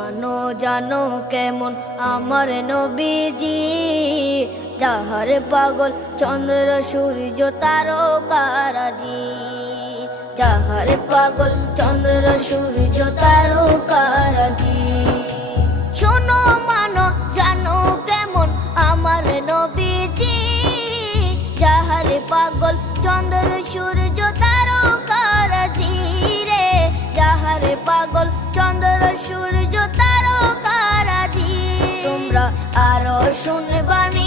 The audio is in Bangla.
মানো জানো কেমন আমার নবীজি, যাহার পাগল চন্দ্র সূর্য তারকারাজি, যাহার পাগল চন্দ্র সূর্য তারকারাজি। শোনো মানো জানো কেমন আমার নবীজি, যাহার পাগল চন্দ্র সূর্য তারকারাজি রে, যাহার পাগল চন্দ্র সূর্য তারকারাজি। তোমরা আরো শুনবানি